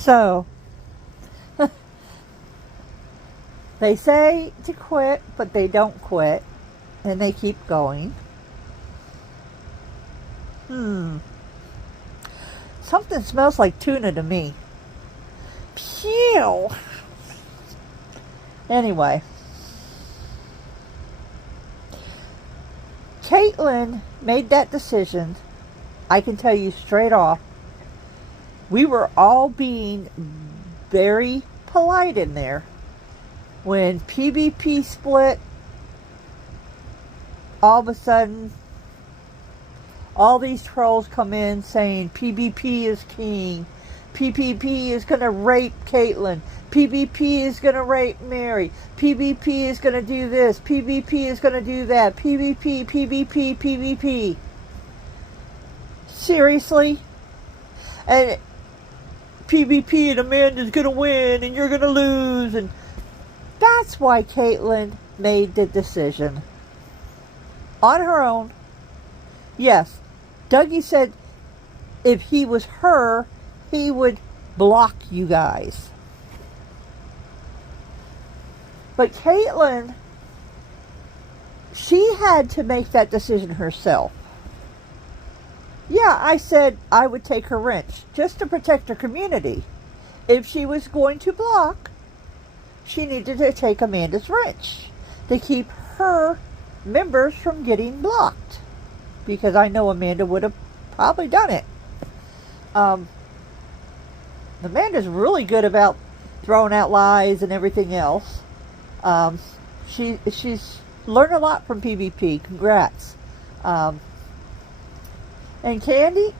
So, they say to quit, but they don't quit. And they keep going. Something smells like tuna to me. Phew. Anyway. Caitlyn made that decision. I can tell you straight off. We were all being very polite in there. When PvP split, all of a sudden, all these trolls come in saying PvP is king. PvP is going to rape Caitlyn. PvP is going to rape Mary. PvP is going to do this. PvP is going to do that. PvP, PvP, PvP. Seriously? And PvP and Amanda's going to win and you're going to lose. And that's why Caitlyn made the decision. On her own. Yes. Dougie said if he was her, he would block you guys. But Caitlyn, she had to make that decision herself. Yeah, I said I would take her wrench just to protect her community. If she was going to block, she needed to take Amanda's wrench to keep her members from getting blocked. Because I know Amanda would have probably done it. Amanda's really good about throwing out lies and everything else. She's learned a lot from PvP. Congrats. And Candy,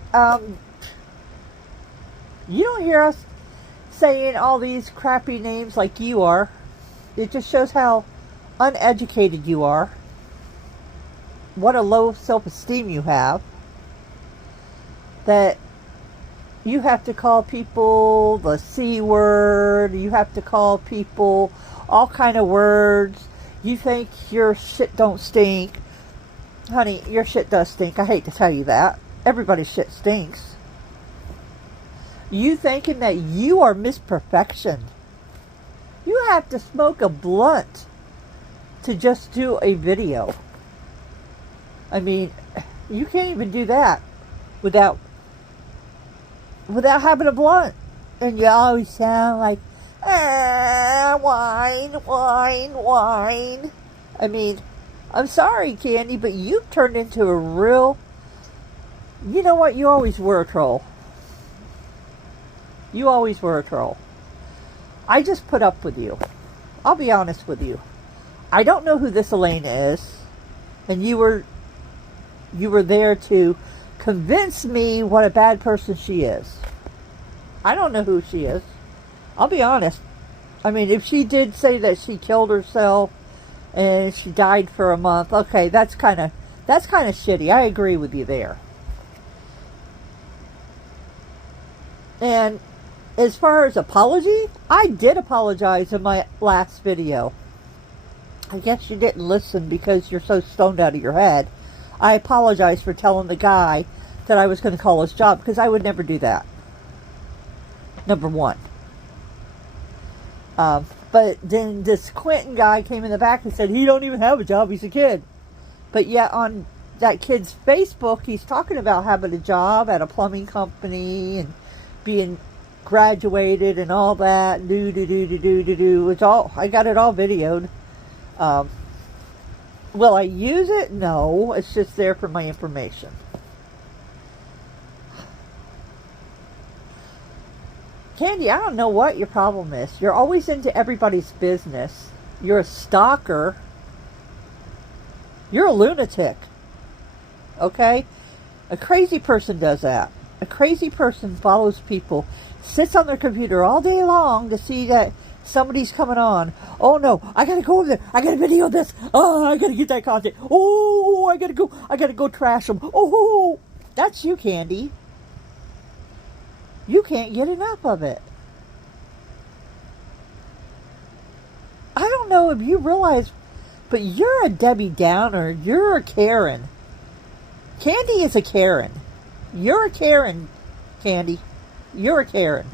you don't hear us saying all these crappy names like you are. It just shows how uneducated you are. What a low self-esteem you have. That you have to call people the C word. You have to call people all kind of words. You think your shit don't stink. Honey, your shit does stink. I hate to tell you that. Everybody's shit stinks. You thinking that you are Miss Perfection. You have to smoke a blunt to just do a video. I mean, you can't even do that without having a blunt. And you always sound like, whine, whine, whine. I mean, I'm sorry, Candy, but you've turned into a real... You know what? You always were a troll. You always were a troll. I just put up with you. I'll be honest with you. I don't know who this Elena is. And you were there to convince me what a bad person she is. I don't know who she is. I'll be honest. I mean, if she did say that she killed herself and she died for a month, okay, that's kind of shitty. I agree with you there. And as far as apology, I did apologize in my last video. I guess you didn't listen because you're so stoned out of your head. I apologize for telling the guy that I was going to call his job, because I would never do that. Number one. But then this Quentin guy came in the back and said he don't even have a job, he's a kid. But yet on that kid's Facebook, he's talking about having a job at a plumbing company and being graduated and all that. It's all, I got it all videoed. Will I use it? No, it's just there for my information. Candy, I don't know what your problem is. You're always into everybody's business. You're a stalker. You're a lunatic. Okay? A crazy person does that. A crazy person follows people, sits on their computer all day long to see that somebody's coming on. Oh no, I gotta go over there. I gotta video this. Oh, I gotta get that content. Oh, I gotta go trash them. Oh, that's you, Candy. You can't get enough of it. I don't know if you realize, but you're a Debbie Downer. You're a Karen. Candy is a Karen. You're a Karen, Candy. You're a Karen.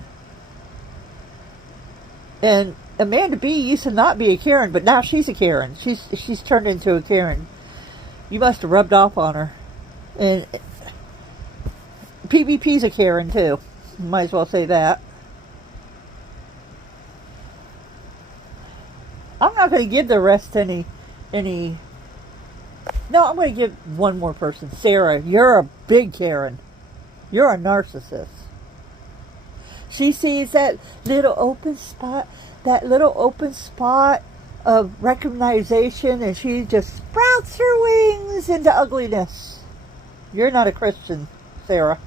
And Amanda B used to not be a Karen, but now she's a Karen. She's turned into a Karen. You must have rubbed off on her. And PvP's a Karen too. Might as well say that. I'm not going to give the rest any. No, I'm going to give one more person. Sarah, you're a big Karen. You're a narcissist. She sees that little open spot of recognition, and she just sprouts her wings into ugliness. You're not a Christian, Sarah.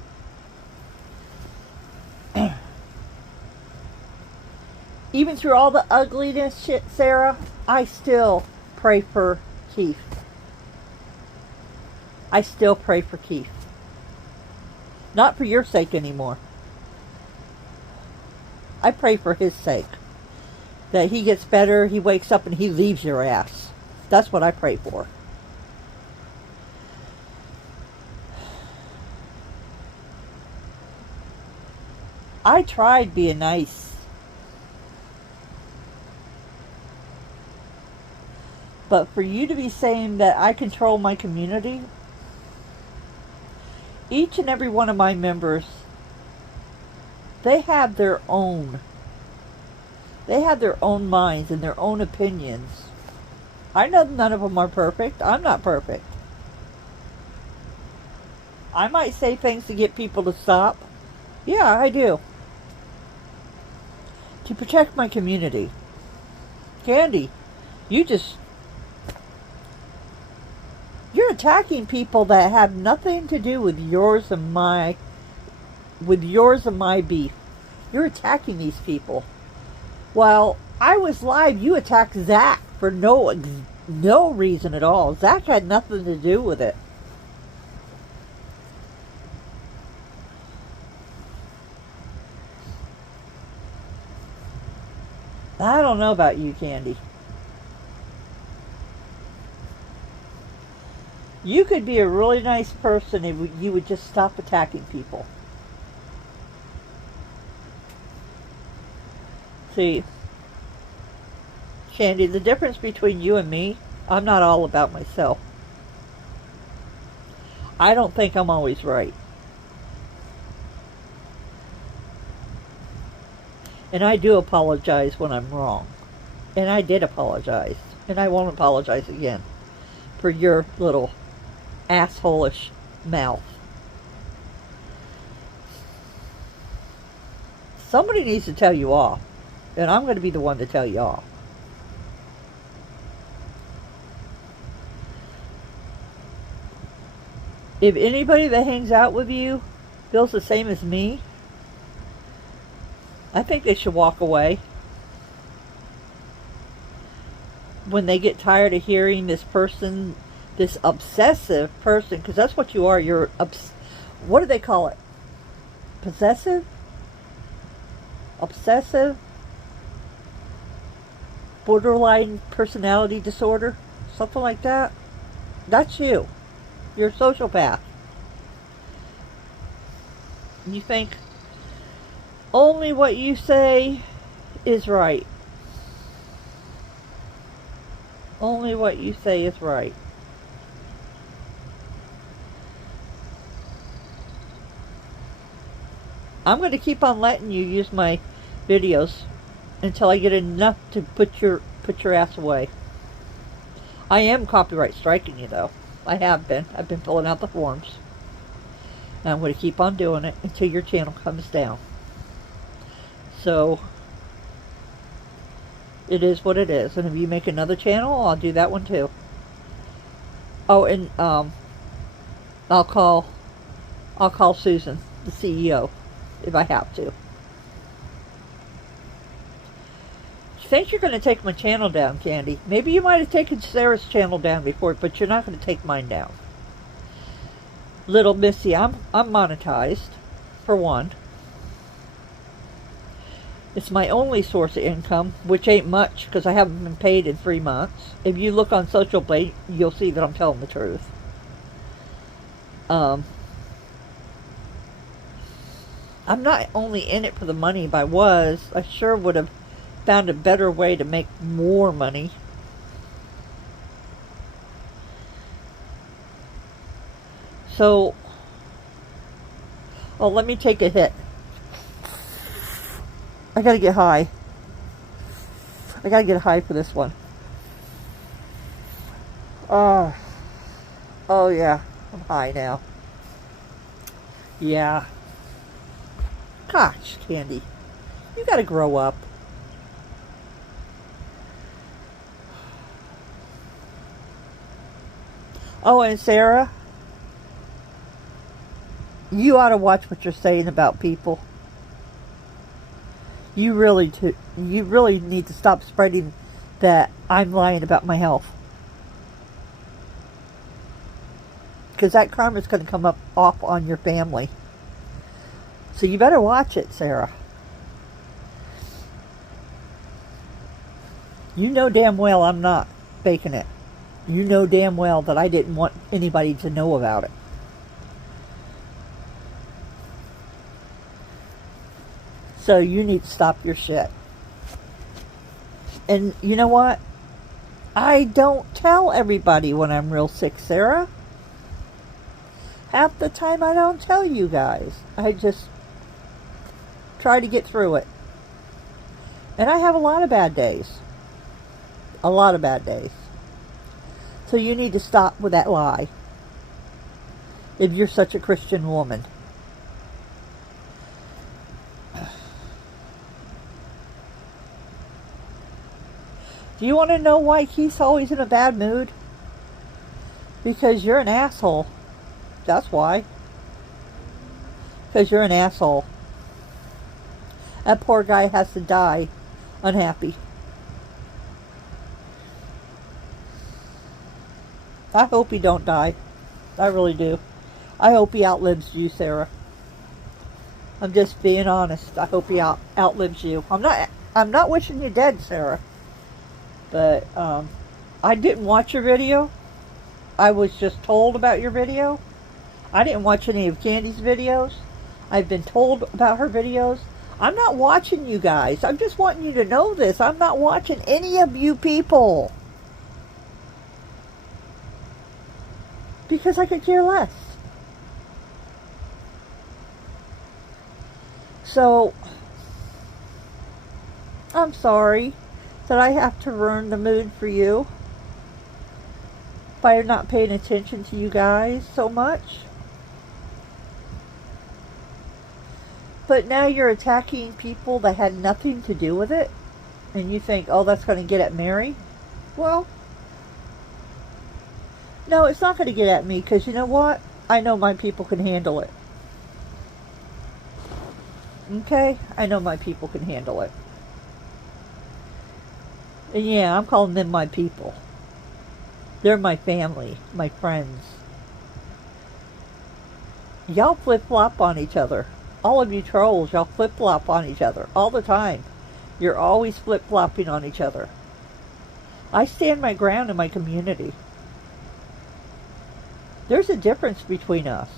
Even through all the ugliness shit, Sarah, I still pray for Keith. I still pray for Keith. Not for your sake anymore. I pray for his sake. That he gets better, he wakes up and he leaves your ass. That's what I pray for. I tried being nice. But for you to be saying that I control my community, each and every one of my members, they have their own. They have their own minds and their own opinions. I know none of them are perfect. I'm not perfect. I might say things to get people to stop. Yeah, I do. To protect my community. Candy, you're attacking people that have nothing to do with yours and my beef. You're attacking these people. While I was live, you attacked Zach for no reason at all. Zach had nothing to do with it. I don't know about you, Candy. You could be a really nice person if you would just stop attacking people. See, Candy, the difference between you and me, I'm not all about myself. I don't think I'm always right. And I do apologize when I'm wrong. And I did apologize. And I won't apologize again for your little asshole-ish mouth. Somebody needs to tell you off. And I'm going to be the one to tell you off. If anybody that hangs out with you feels the same as me, I think they should walk away. When they get tired of hearing this person, this obsessive person, because that's what you are. You're, what do they call it? Possessive? Obsessive? Borderline personality disorder? Something like that? That's you. You're a sociopath. You think only what you say is right. Only what you say is right. I'm going to keep on letting you use my videos until I get enough to put your ass away. I am copyright striking you, though. I have been. I've been filling out the forms. And I'm going to keep on doing it until your channel comes down. So, it is what it is. And if you make another channel, I'll do that one too. Oh, and I'll call Susan, the CEO, if I have to. You think you're going to take my channel down, Candy? Maybe you might have taken Sarah's channel down before, but you're not going to take mine down. Little Missy, I'm monetized, for one. It's my only source of income, which ain't much because I haven't been paid in 3 months. If you look on Social Blade, you'll see that I'm telling the truth. I'm not only in it for the money. If I was, I sure would have found a better way to make more money. So, oh, let me take a hit. I gotta get high. I gotta get high for this one. Oh yeah, I'm high now. Yeah. Gosh, Candy, you gotta grow up. Oh, and Sarah, you ought to watch what you're saying about people. You really need to stop spreading that I'm lying about my health. Because that karma's going to come off on your family. So you better watch it, Sarah. You know damn well I'm not faking it. You know damn well that I didn't want anybody to know about it. So you need to stop your shit. And you know what? I don't tell everybody when I'm real sick, Sarah. Half the time I don't tell you guys. I just try to get through it. And I have a lot of bad days. A lot of bad days. So you need to stop with that lie. If you're such a Christian woman. Do you want to know why Keith's always in a bad mood? Because you're an asshole. That's why. Because you're an asshole. That poor guy has to die unhappy. I hope he don't die. I really do. I hope he outlives you, Sarah. I'm just being honest. I hope he outlives you. I'm not wishing you dead, Sarah. But I didn't watch your video. I was just told about your video. I didn't watch any of Candy's videos. I've been told about her videos. I'm not watching you guys. I'm just wanting you to know this. I'm not watching any of you people. Because I could care less. So, I'm sorry that I have to ruin the mood for you by not paying attention to you guys so much. But now you're attacking people that had nothing to do with it. And you think, oh, that's going to get at Mary? Well, no, it's not going to get at me, because you know what? I know my people can handle it. Okay? I know my people can handle it. And yeah, I'm calling them my people. They're my family, my friends. Y'all flip-flop on each other. All of you trolls, y'all flip-flop on each other all the time. You're always flip-flopping on each other. I stand my ground in my community. There's a difference between us.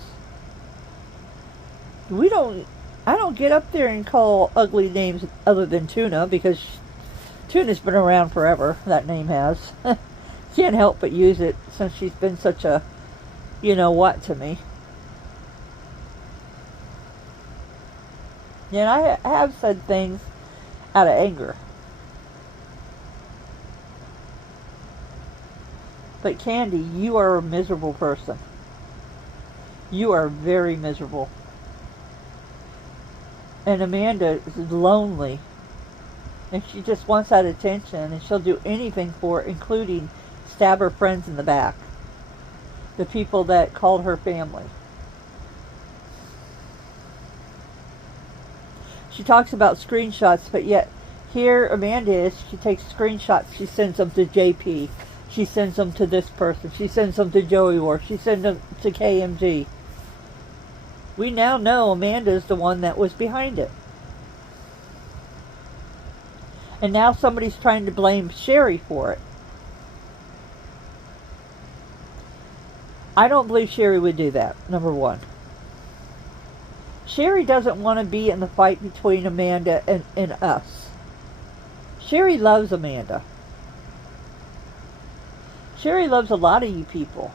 I don't get up there and call ugly names other than Tuna, because Tuna's been around forever. That name has. Can't help but use it since she's been such a you-know-what to me. And I have said things out of anger. But Candy, you are a miserable person. You are very miserable. And Amanda is lonely. And she just wants that attention. And she'll do anything for it, including stab her friends in the back. The people that called her family. She talks about screenshots, but yet here Amanda is, she takes screenshots, she sends them to JP. She sends them to this person. She sends them to Joey War. She sends them to KMG. We now know Amanda's the one that was behind it. And now somebody's trying to blame Sherry for it. I don't believe Sherry would do that, number one. Sherry doesn't want to be in the fight between Amanda and us. Sherry loves Amanda. Sherry loves a lot of you people.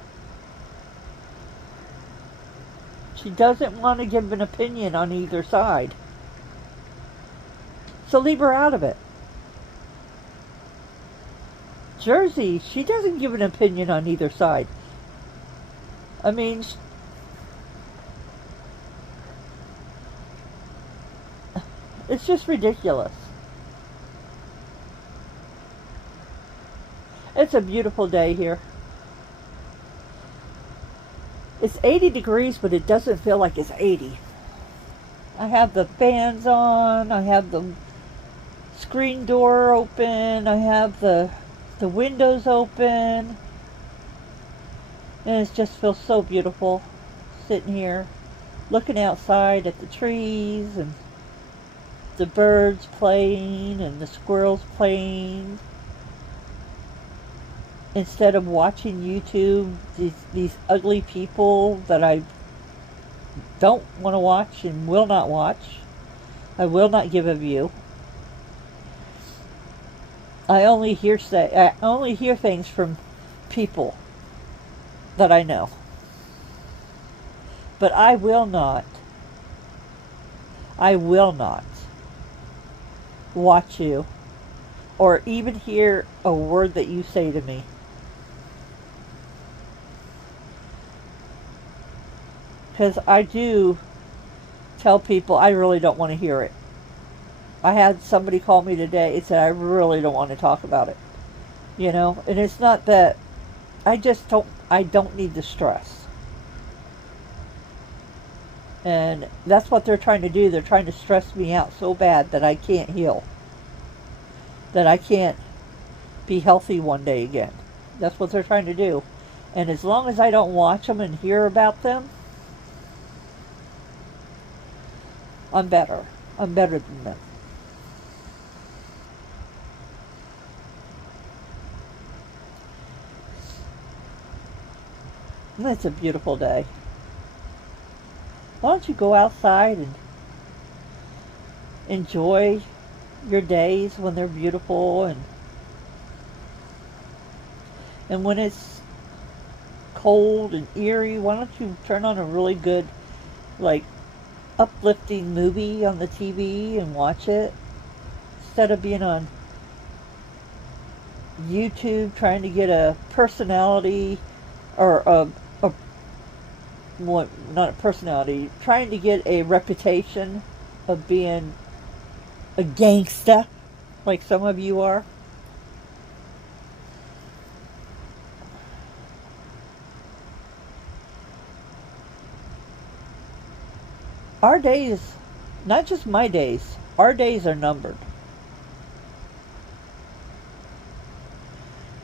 She doesn't want to give an opinion on either side. So leave her out of it. Jersey, she doesn't give an opinion on either side. I mean, it's just ridiculous. It's a beautiful day here. It's 80 degrees, but it doesn't feel like it's 80. I have the fans on. I have the screen door open. I have the windows open. And it just feels so beautiful sitting here, looking outside at the trees and the birds playing and the squirrels playing. Instead of watching YouTube, these ugly people that I don't want to watch and will not watch. I will not give a view. I only hear things from people that I know. But I will not watch you or even hear a word that you say to me. Because I do tell people I really don't want to hear it. I had somebody call me today and said I really don't want to talk about it. You know, and it's not that I don't need the stress. And that's what they're trying to do. They're trying to stress me out so bad that I can't heal. That I can't be healthy one day again. That's what they're trying to do. And as long as I don't watch them and hear about them, I'm better. I'm better than them. And it's a beautiful day. Why don't you go outside and enjoy your days when they're beautiful, and when it's cold and eerie, why don't you turn on a really good, like, uplifting movie on the TV and watch it instead of being on YouTube trying to get a personality or not a personality, trying to get a reputation of being a gangsta like some of you are. Our days, not just my days, our days are numbered.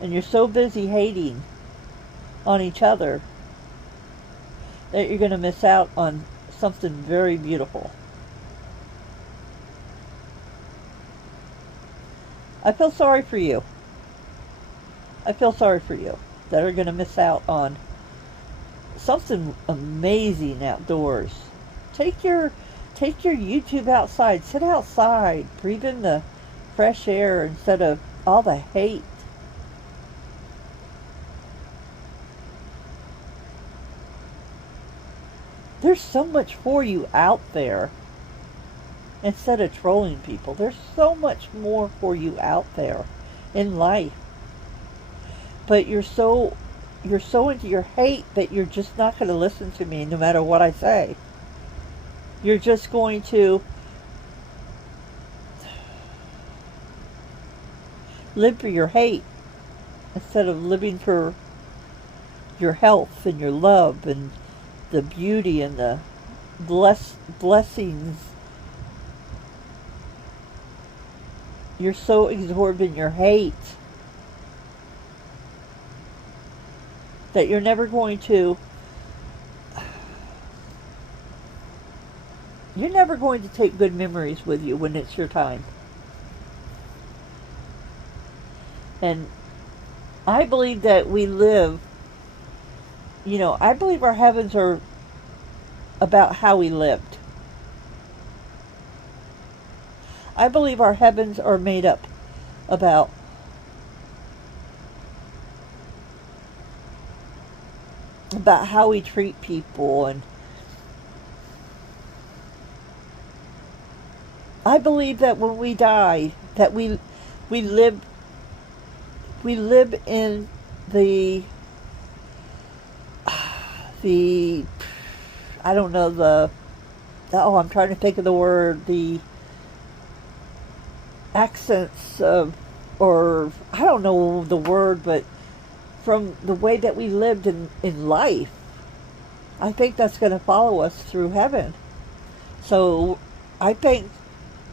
And you're so busy hating on each other that you're going to miss out on something very beautiful. I feel sorry for you. I feel sorry for you that are going to miss out on something amazing outdoors. Take your YouTube outside. Sit outside. Breathe in the fresh air instead of all the hate. There's so much for you out there. Instead of trolling people, there's so much more for you out there in life. But you're so into your hate that you're just not going to listen to me no matter what I say. You're just going to live for your hate instead of living for your health and your love and the beauty and the blessings. You're so absorbed in your hate that you're never going to take good memories with you when it's your time. And I believe that we live, I believe our heavens are about how we lived. I believe our heavens are made up about how we treat people. And I believe that when we die, that we live in the the I don't know, I'm trying to think of the word, the accents of, or I don't know the word, but from the way that we lived in life, I think that's going to follow us through heaven. So I think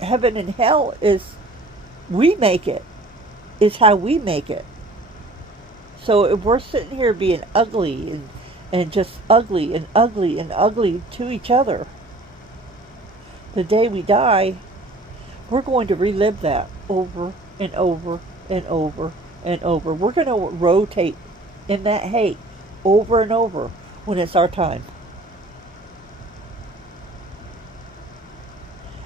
heaven and hell is, we make it, is how we make it. So if we're sitting here being ugly and just ugly and ugly and ugly to each other, the day we die, we're going to relive that over and over and over and over. We're going to rotate in that hate over and over when it's our time.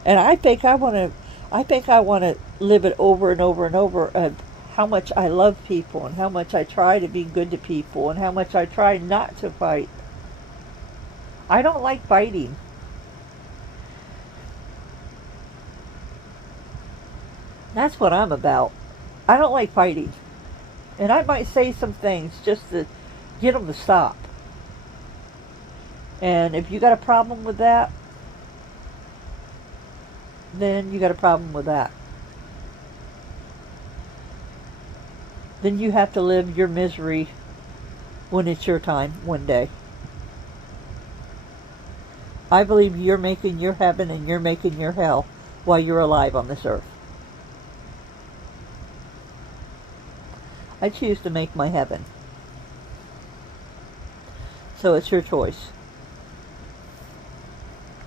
And I think I want to live it over and over and over of how much I love people and how much I try to be good to people and how much I try not to fight. I don't like fighting. That's what I'm about. I don't like fighting. And I might say some things just to get them to stop. And if you got a problem with that, then you got a problem with that. Then you have to live your misery when it's your time one day. I believe you're making your heaven and you're making your hell while you're alive on this earth. I choose to make my heaven. So it's your choice.